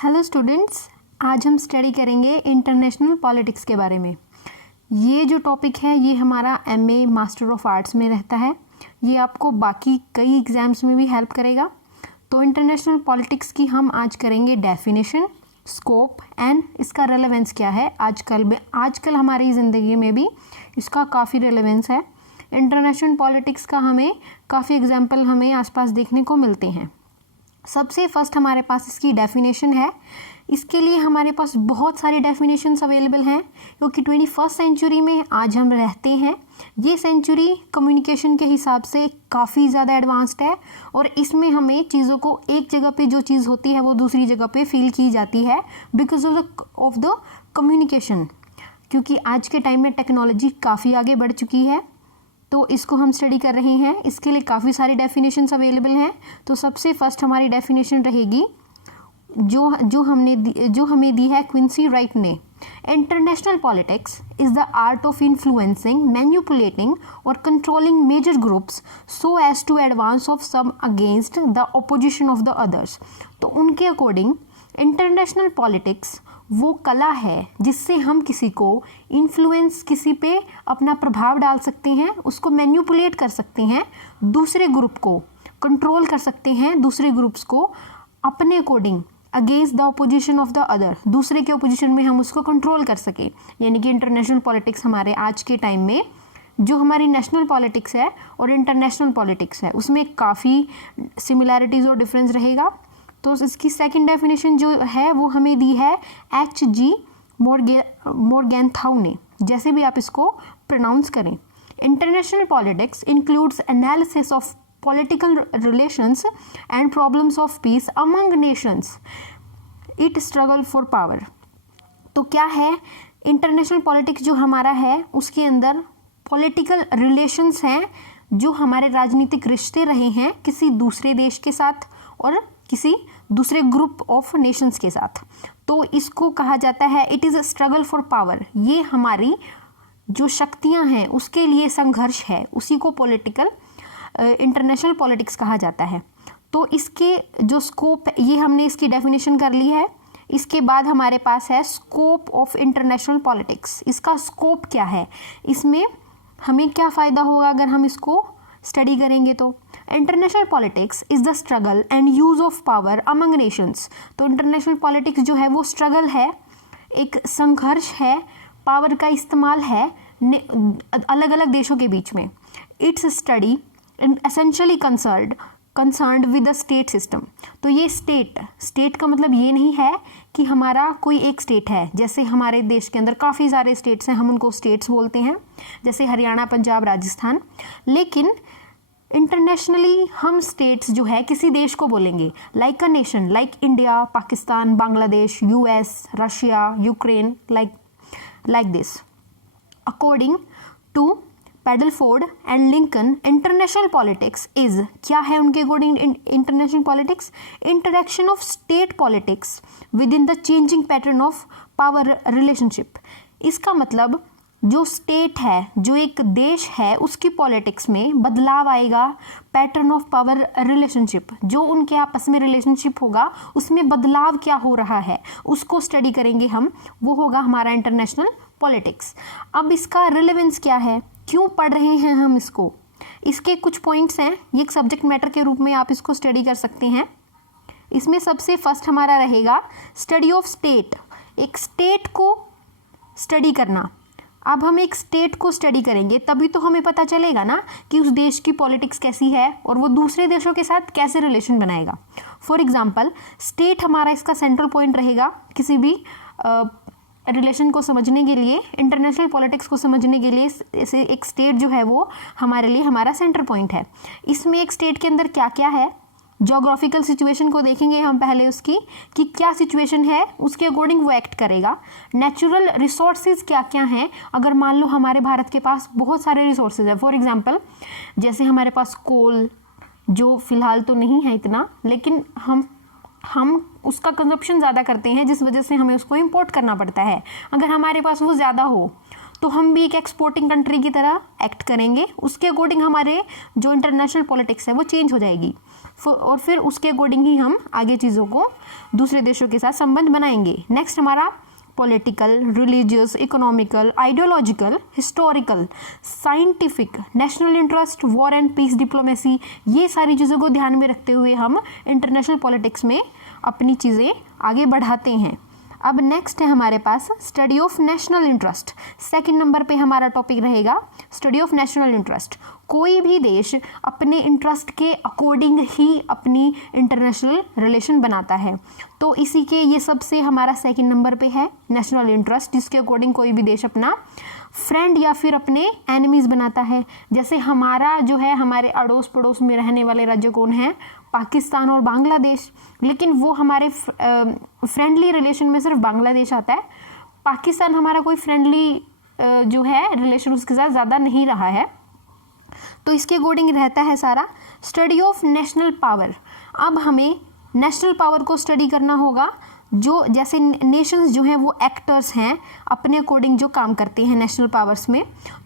Hello students, आज हम study करेंगे इंटरनेशनल पॉलिटिक्स के बारे में। ये जो टॉपिक है ये हमारा एमए मास्टर ऑफ आर्ट्स में रहता है। ये आपको बाकी कई एग्जाम्स में भी हेल्प करेगा। तो इंटरनेशनल पॉलिटिक्स की हम आज करेंगे डेफिनेशन, स्कोप एंड इसका रेलेवेंस क्या है। आजकल हमारी ज़िंदगी में भी इसका काफ़ी रेलेवेंस है। इंटरनेशनल पॉलिटिक्स का हमें काफ़ी एग्जाम्पल हमें आसपास देखने को मिलते हैं। सबसे फर्स्ट हमारे पास इसकी डेफिनेशन है। इसके लिए हमारे पास बहुत सारी डेफिनेशंस अवेलेबल हैं क्योंकि 21st सेंचुरी में आज हम रहते हैं। ये सेंचुरी कम्युनिकेशन के हिसाब से काफ़ी ज़्यादा एडवांस्ड है और इसमें हमें चीज़ों को एक जगह पे जो चीज़ होती है वो दूसरी जगह पे फील की जाती है बिकॉज ऑफ द कम्युनिकेशन। क्योंकि आज के टाइम में टेक्नोलॉजी काफ़ी आगे बढ़ चुकी है तो इसको हम स्टडी कर रहे हैं। इसके लिए काफ़ी सारी डेफिनेशंस अवेलेबल हैं। तो सबसे फर्स्ट हमारी डेफिनेशन रहेगी जो हमें दी है क्विंसी राइट ने। International politics is the art of influencing, manipulating और controlling major groups so as to advance of some against the opposition of the others. तो उनके अकॉर्डिंग इंटरनेशनल पॉलिटिक्स वो कला है जिससे हम किसी को इन्फ्लुएंस, किसी पे अपना प्रभाव डाल सकते हैं, उसको मैन्युपुलेट कर सकते हैं, दूसरे ग्रुप को कंट्रोल कर सकते हैं, दूसरे ग्रुप्स को अपने according against the opposition of the other, दूसरे के ऑपोजिशन में हम उसको कंट्रोल कर सके। यानी कि इंटरनेशनल पॉलिटिक्स हमारे आज के टाइम में जो हमारी नेशनल पॉलिटिक्स है और इंटरनेशनल पॉलिटिक्स है उसमें काफ़ी सिमिलैरिटीज़ और डिफरेंस रहेगा। तो इसकी सेकंड डेफिनेशन जो है वो हमें दी है H.G. मोरगेनथाउ ने, जैसे भी आप इसको प्रोनाउंस करें। International politics includes analysis of political relations and problems of peace among Nations, it struggle for power. तो क्या है इंटरनेशनल पॉलिटिक्स जो हमारा है उसके अंदर पॉलिटिकल रिलेशंस हैं, जो हमारे राजनीतिक रिश्ते रहे हैं किसी दूसरे देश के साथ और किसी दूसरे ग्रुप ऑफ नेशंस के साथ। तो इसको कहा जाता है it is a struggle for power. ये हमारी जो शक्तियां हैं उसके लिए संघर्ष है, उसी को पॉलिटिकल इंटरनेशनल पॉलिटिक्स कहा जाता है। तो इसके जो स्कोप, ये हमने इसकी डेफिनेशन कर ली है। इसके बाद हमारे पास है स्कोप ऑफ इंटरनेशनल पॉलिटिक्स। इसका स्कोप क्या है, इसमें हमें क्या फ़ायदा होगा अगर हम इसको स्टडी करेंगे। तो international politics is the struggle and use of power among Nations. तो इंटरनेशनल पॉलिटिक्स जो है वो स्ट्रगल है, एक संघर्ष है, पावर का इस्तेमाल है अलग अलग देशों के बीच में। It's study essentially concerned with the state system. तो ये स्टेट का मतलब ये नहीं है कि हमारा कोई एक स्टेट है। जैसे हमारे देश के अंदर काफ़ी सारे स्टेट्स हैं, हम उनको स्टेट्स बोलते हैं, जैसे हरियाणा, पंजाब, राजस्थान। लेकिन इंटरनेशनली हम स्टेट्स जो है किसी देश को बोलेंगे like a nation, like India, Pakistan, Bangladesh, US, Russia, Ukraine, like this. According to Padelford and Lincoln, international politics is, क्या है उनके according international politics? Interaction of state politics within the changing pattern of power relationship. इसका मतलब जो state है, जो एक देश है, उसकी पॉलिटिक्स में बदलाव आएगा, पैटर्न ऑफ पावर रिलेशनशिप, जो उनके आपस में रिलेशनशिप होगा उसमें बदलाव क्या हो रहा है उसको स्टडी करेंगे हम, वो होगा हमारा इंटरनेशनल पॉलिटिक्स। अब इसका रिलेवेंस क्या है, क्यों पढ़ रहे हैं हम इसको, इसके कुछ पॉइंट्स हैं। ये एक सब्जेक्ट मैटर के रूप में आप इसको स्टडी कर सकते हैं। इसमें सबसे फर्स्ट हमारा रहेगा स्टडी ऑफ स्टेट, एक स्टेट को स्टडी करना। अब हम एक स्टेट को स्टडी करेंगे तभी तो हमें पता चलेगा ना कि उस देश की पॉलिटिक्स कैसी है और वो दूसरे देशों के साथ कैसे रिलेशन बनाएगा। फॉर एग्जांपल, स्टेट हमारा इसका सेंट्रल पॉइंट रहेगा किसी भी रिलेशन को समझने के लिए, इंटरनेशनल पॉलिटिक्स को समझने के लिए ऐसे एक स्टेट जो है वो हमारे लिए हमारा सेंटर पॉइंट है। इसमें एक स्टेट के अंदर क्या क्या है, जोग्राफिकल सिचुएशन को देखेंगे हम पहले, उसकी कि क्या सिचुएशन है उसके अकॉर्डिंग वो एक्ट करेगा। नेचुरल रिसोर्सेज क्या क्या हैं, अगर मान लो हमारे भारत के पास बहुत सारे रिसोर्सेज है, फॉर एग्जांपल जैसे हमारे पास कोल, जो फिलहाल तो नहीं है इतना, लेकिन हम उसका कंजप्शन ज़्यादा करते हैं जिस वजह से हमें उसको इंपोर्ट करना पड़ता है। अगर हमारे पास वो ज़्यादा हो तो हम भी एक एक्सपोर्टिंग कंट्री की तरह एक्ट करेंगे, उसके अकॉर्डिंग हमारे जो इंटरनेशनल पॉलिटिक्स है वो चेंज हो जाएगी और फिर उसके अकॉर्डिंग ही हम आगे चीज़ों को दूसरे देशों के साथ संबंध बनाएंगे। नेक्स्ट हमारा political, religious, economical, ideological, historical, scientific, national interest, war and peace diplomacy, ये सारी चीज़ों को ध्यान में रखते हुए हम इंटरनेशनल पॉलिटिक्स में अपनी चीज़ें आगे बढ़ाते हैं। अब नेक्स्ट है हमारे पास study of national interest. Second number पे हमारा टॉपिक रहेगा स्टडी ऑफ नेशनल इंटरेस्ट। कोई भी देश अपने इंटरेस्ट के अकॉर्डिंग ही अपनी इंटरनेशनल रिलेशन बनाता है, तो इसी के ये सबसे हमारा सेकंड नंबर पे है नेशनल इंटरेस्ट, जिसके अकॉर्डिंग कोई भी देश अपना फ्रेंड या फिर अपने एनिमीज बनाता है। जैसे हमारा जो है हमारे अड़ोस पड़ोस में रहने वाले राज्य कौन है, पाकिस्तान और बांग्लादेश, लेकिन वो हमारे फ्रेंडली रिलेशन में सिर्फ बांग्लादेश आता है। पाकिस्तान हमारा कोई फ्रेंडली जो है रिलेशन उसके साथ ज़्यादा नहीं रहा है, तो इसके अकॉर्डिंग रहता है सारा स्टडी ऑफ नेशनल पावर। अब हमें नेशनल पावर को स्टडी करना होगा, जो जैसे नेशंस जो हैं वो एक्टर्स हैं, अपने अकॉर्डिंग जो काम करते हैं नेशनल पावर्स में,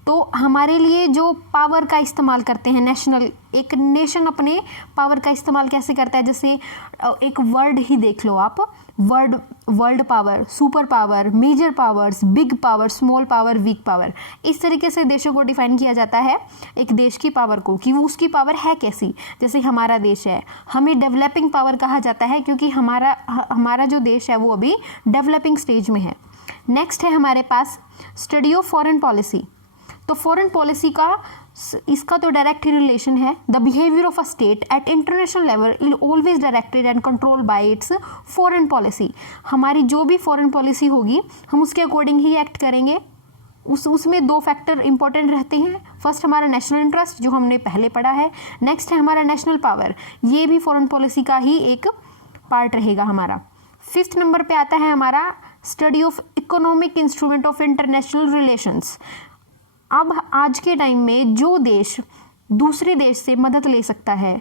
तो हमारे लिए जो पावर का इस्तेमाल करते हैं नेशनल, एक नेशन अपने पावर का इस्तेमाल कैसे करता है, जैसे एक वर्ड ही देख लो आप, world power, super power, major powers, big power, small power, weak power, इस तरीके से देशों को डिफाइन किया जाता है एक देश की पावर को, कि वो उसकी पावर है कैसी। जैसे हमारा देश है, हमें डेवलपिंग पावर कहा जाता है क्योंकि हमारा जो देश है वो अभी डेवलपिंग स्टेज में है। नेक्स्ट है हमारे पास स्टडी ऑफ फॉरेन पॉलिसी। तो फॉरेन पॉलिसी का इसका तो डायरेक्ट रिलेशन है, the behaviour of a state at international level is always directed and control by its foreign policy. हमारी जो भी फॉरेन पॉलिसी होगी हम उसके अकॉर्डिंग ही एक्ट करेंगे। उसमें दो फैक्टर इंपॉर्टेंट रहते हैं, फर्स्ट हमारा नेशनल इंटरेस्ट जो हमने पहले पढ़ा है, नेक्स्ट है हमारा नेशनल पावर, ये भी फॉरेन पॉलिसी का ही एक पार्ट रहेगा हमारा। फिफ्थ नंबर पे आता है हमारा study of economic instrument of international relations. अब आज के टाइम में जो देश दूसरे देश से मदद ले सकता है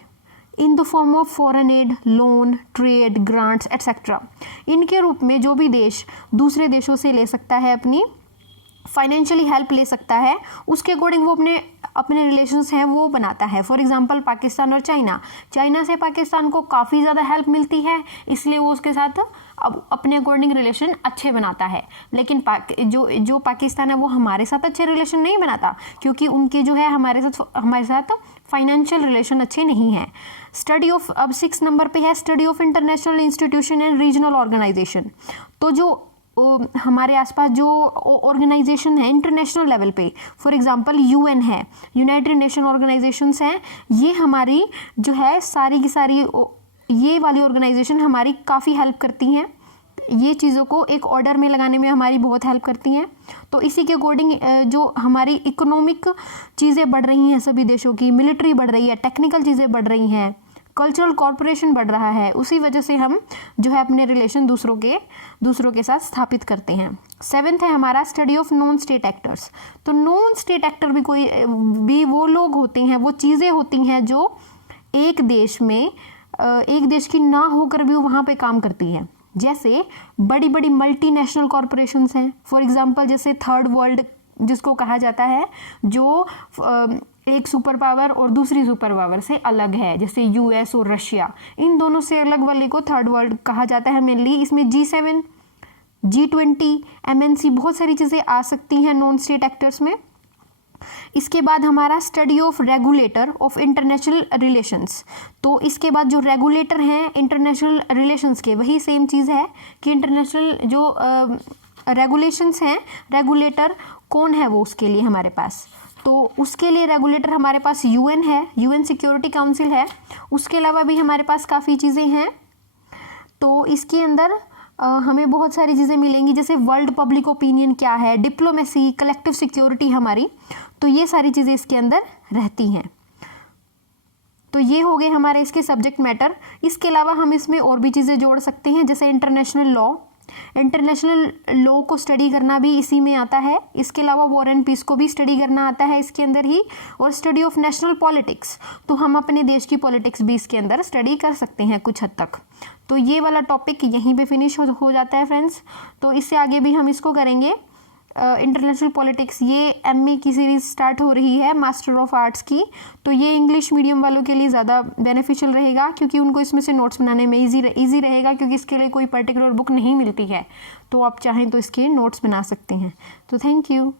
in the form of foreign add, loan, trade, grants etcetera, इनके रूप में जो भी देश दूसरे देशों से ले सकता है, अपनी फाइनेंशियली हेल्प ले सकता है, उसके अकॉर्डिंग वो अपने रिलेशंस हैं वो बनाता है। फॉर एग्जांपल पाकिस्तान और चाइना से पाकिस्तान को काफ़ी ज़्यादा हेल्प मिलती है, इसलिए वो उसके साथ अब अपने अकॉर्डिंग रिलेशन अच्छे बनाता है। लेकिन जो पाकिस्तान है वो हमारे साथ अच्छे रिलेशन नहीं बनाता, क्योंकि उनके जो है हमारे साथ फाइनेंशियल रिलेशन अच्छे नहीं हैं। स्टडी ऑफ, अब 6 नंबर पे है study of international institution and regional organisation. तो जो हमारे आसपास जो ऑर्गेनाइजेशन है इंटरनेशनल लेवल पे, फॉर एग्जांपल यूएन है, यूनाइटेड नेशन ऑर्गेनाइजेशंस हैं, ये हमारी जो है सारी की सारी ये वाली ऑर्गेनाइजेशन हमारी काफ़ी हेल्प करती हैं, ये चीज़ों को एक ऑर्डर में लगाने में हमारी बहुत हेल्प करती हैं। तो इसी के अकॉर्डिंग जो हमारी इकोनॉमिक चीज़ें बढ़ रही हैं सभी देशों की, मिलिट्री बढ़ रही है, टेक्निकल चीज़ें बढ़ रही हैं, कल्चरल कॉर्पोरेशन बढ़ रहा है, उसी वजह से हम जो है अपने रिलेशन दूसरों के साथ स्थापित करते हैं। 7th है हमारा study of non state actors. तो नॉन स्टेट एक्टर भी वो लोग होते हैं, वो चीज़ें होती हैं जो एक देश की ना होकर भी वहाँ पे काम करती हैं। जैसे बड़ी बड़ी मल्टीनेशनल कॉर्पोरेशंस हैं, फॉर एग्जांपल जैसे थर्ड वर्ल्ड जिसको कहा जाता है, जो एक सुपर पावर और दूसरी सुपर पावर से अलग है, जैसे यूएस और रशिया, इन दोनों से अलग वाले को थर्ड वर्ल्ड कहा जाता है मेनली। इसमें G7, G20, MNC बहुत सारी चीज़ें आ सकती हैं नॉन स्टेट एक्टर्स में। इसके बाद हमारा study of regulator of international relations. तो इसके बाद जो रेगुलेटर हैं इंटरनेशनल रिलेशंस के, वही सेम चीज़ है कि इंटरनेशनल जो रेगुलेशंस हैं, रेगुलेटर कौन है वो उसके लिए हमारे पास, तो उसके लिए रेगुलेटर हमारे पास यूएन है, यूएन सिक्योरिटी काउंसिल है। उसके अलावा भी हमारे पास काफ़ी चीज़ें हैं, तो इसके अंदर हमें बहुत सारी चीज़ें मिलेंगी, जैसे वर्ल्ड पब्लिक ओपिनियन क्या है, डिप्लोमेसी, कलेक्टिव सिक्योरिटी हमारी, तो ये सारी चीज़ें इसके अंदर रहती हैं। तो ये हो गए हमारे इसके सब्जेक्ट मैटर। इसके अलावा हम इसमें और भी चीज़ें जोड़ सकते हैं, जैसे इंटरनेशनल लॉ को स्टडी करना भी इसी में आता है। इसके अलावा वॉर एंड पीस को भी स्टडी करना आता है इसके अंदर ही, और स्टडी ऑफ नेशनल पॉलिटिक्स, तो हम अपने देश की पॉलिटिक्स भी इसके अंदर स्टडी कर सकते हैं कुछ हद तक। तो ये वाला टॉपिक यहीं पे फिनिश हो जाता है फ्रेंड्स। तो इससे आगे भी हम इसको करेंगे इंटरनेशनल पॉलिटिक्स, ये एमए की सीरीज़ स्टार्ट हो रही है मास्टर ऑफ आर्ट्स की, तो ये इंग्लिश मीडियम वालों के लिए ज़्यादा बेनिफिशियल रहेगा क्योंकि उनको इसमें से नोट्स बनाने में ईजी रहेगा, क्योंकि इसके लिए कोई पर्टिकुलर बुक नहीं मिलती है, तो आप चाहें तो इसके नोट्स बना सकते हैं। तो थैंक यू।